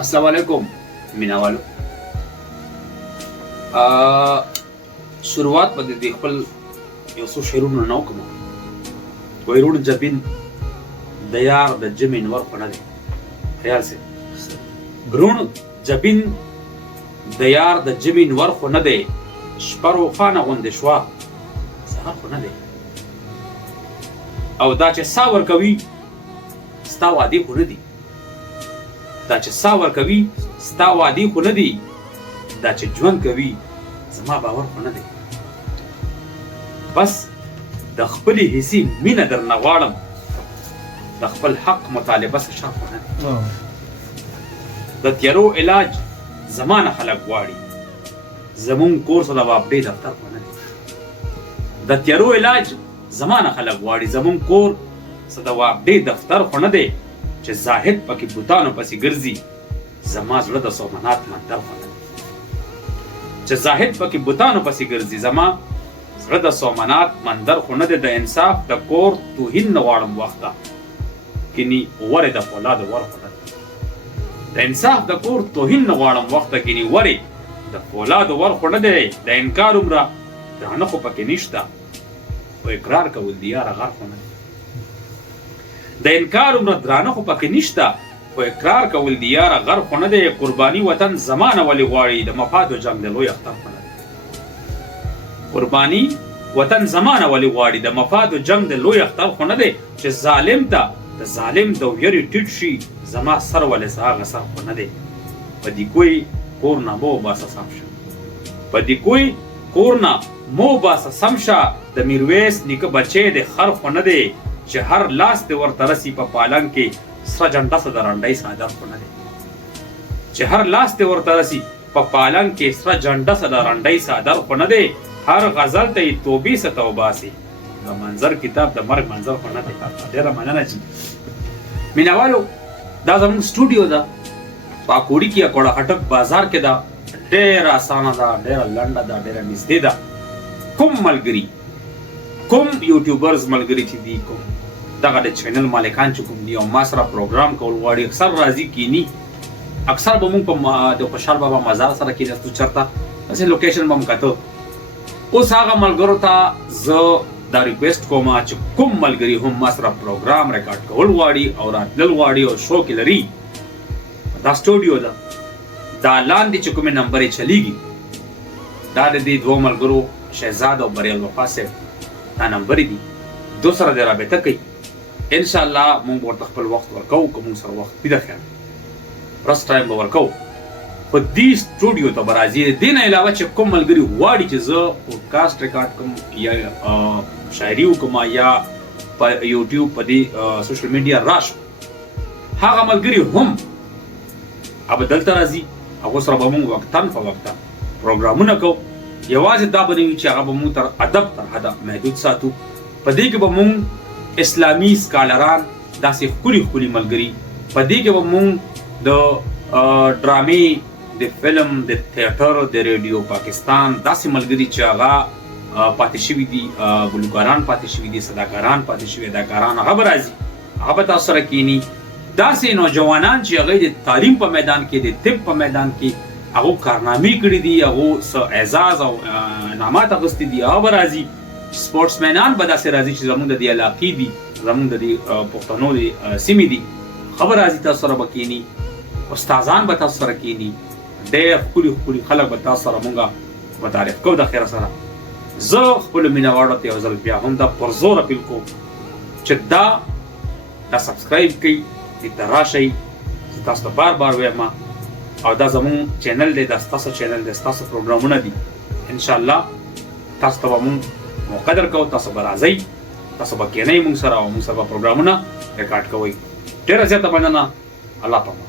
السلام علیکم میناوالو. شروعات به د خپل یو څو شعرونو نه وکړم. وایي روڼ جبین د یار د جمې نور خو نه دی. خیال سي روڼ جبین د یار د جمې نور خو نه دی. شپه روښانه غوندې شوه سهار خو نه دی. او دا چې سا ورکوي ستا وعدې خو نه دي. دا چې سا ورکوي ستا وعدې خو نه دي. دا چې ژوند کوي زما باور خو نه دی. بس د خپلې حصې مینه درنه غواړم. د خپل حق مطالبه څه شرط خو نه دی. د تیارو علاج زما نه خلک غواړي. زمونږ کور څه د وابډې دفتر خو نه دی. د تیارو علاج زما نه خلک غواړي. زمونږ کور څه د وابډې دفتر خو نه دی. چې زاهد پکې بوتانو پسې ګرځي زما زړه د سومنات مندر خو نه دی. چې زاهد پکې بوتانو پسې ګرځي زما زړه د سومنات مندر خو نه دی. د انصاف د کور توهین نه غواړم وخته کینی ورې د فولاد ور خو نه دی. د انصاف د کور توهین نه غواړم وخته کینی ورې د فولاد ور خو نه دی. د انکار عمره درانه خو پکې نشته. خو اقرار کول د یاره غر خو نه دی. د انکار عمره درانه خو پکې نشته. خو اقرار کول د یاره غر خو نه دی. قرباني وطن زمانه ولې غواړي د مفاد و جنګ د لوی اختر خو نه دی. قرباني وطن زمانه ولې غواړي د مفاد و جنګ د لوی اختر خو نه دی. چې ظالم ته د ظالم د ویرې ټیټ شي زما سر ولې هغه سر خو نه دی. په دې کوی کور نه مو باسه سم شه. په دې کوی کور نه مو باسه سم شه. د میرویس نیکه بچی د خر خو نه دی. چې هر لاس دې ورته رسي په پالنګ کې سره جنډه څه د رنډۍ ساده خو نه دی. چې هر لاس دې ورته رسي په پالنګ کې سره جنډه څه د رنډۍ ساده خو نه دی. هر غزل ته یې توبې څه توباسي. د منظر کتاب د مرګ منظر خو نه دی. ډېره مننه چې مینوالو دا زموږ سټوډیو ده په اکوړي کې اکوړه خټک بازار کې ده. ډېره اسانه ده ډېره لنډه ده ډېره نږدې ده. کوم ملګري کوم یوټیوبرز ملګري چې دي کوم دغه د چینل مالکان چې کوم دي او ما سره پروګرام کول غواړي اکثر راځي کینی. اکثر به مونږ په د خوشحال بابا مزار سره کېناستو چېرته داسې لوکیشن به مو کتو. اوس هغه ملګرو ته زه دا ریکویسټ کوم چې کوم ملګري هم ما سره پروګرام ریکارډ کول غواړي او راتلل غواړي او شو کې لري دا سټوډیو ده. دا لاندې چې کومې نمبرې چلیږي دا د دې دوه ملګرو شهزاد او بریال وفا صاحب دا نمبرې دي. دو سره د رابطه کوي. انشاءالله مونږ ورته خپل وخت ورکو که مونږ سره وخت پیدا خیر رس ټایم به ورکو. په دې سټوډیو ته به راځي. د دې نه علاوه چې کوم ملګري غواړي چې زه پوډکاسټ ریکارډ کړم یا شاعري وکړم یا په یوټیوب په دې سوشل میډیا راشم هغه ملګري هم اب دلته راځي. هغو سره به مونږ وقتاً فوقتاً پروګرامونه کوو. یوازې دا به نه وي چې هغه به مونږ تر ادب تر حده محدود ساتو. په دې کې به مونږ اسلامي سکالران داسې ښکلي ښکلي ملګري په دې کې به مونږ د ډرامې د فلم د تیاتر د ریډیو پاکستان داسې ملګري چې هغه پاتې شوي دي ګلوکاران پاتې شوي دي صداکاران پاتې شوي اداکاران هغه به راځي. هغه به تاسو سره کښېني. داسې نوجوانان چې هغوی د تعلیم په میدان کې د طب په میدان کې هغو کارنامې کړي دي هغو څه اعزاز او انعامات اخیستي دي هغه به راځي. سپورټسمینان به داسې راځي چې زموږ د دې علاقې دي زموږ د دې پښتنو د سیمې دي هغه به راځي تاسو سره به کښېني. استادان به تاسو سره کښېني. ډېر ښکلي ښکلي خلک به تاسو سره مونږ متعارف کوو د خیره سره. زه خپلو مینهوالو ته یو ځل بیا هم دا پرزور اپیل کوم چې دا سبسکرایب کړئ دې ته راشئ. زه تاسو ته بار بار وایم او دا زموږ چینل دی دا ستاسو چینل دی ستاسو پروګرامونه دي. انشاءالله تاسو ته به مونږ موقع درکوو. تاسو به راځئ تاسو به کښېنئ مونږ سره او مونږ سره به پروګرامونه ریکارډ کوئ. ډېره زیاته مننه. الله پاک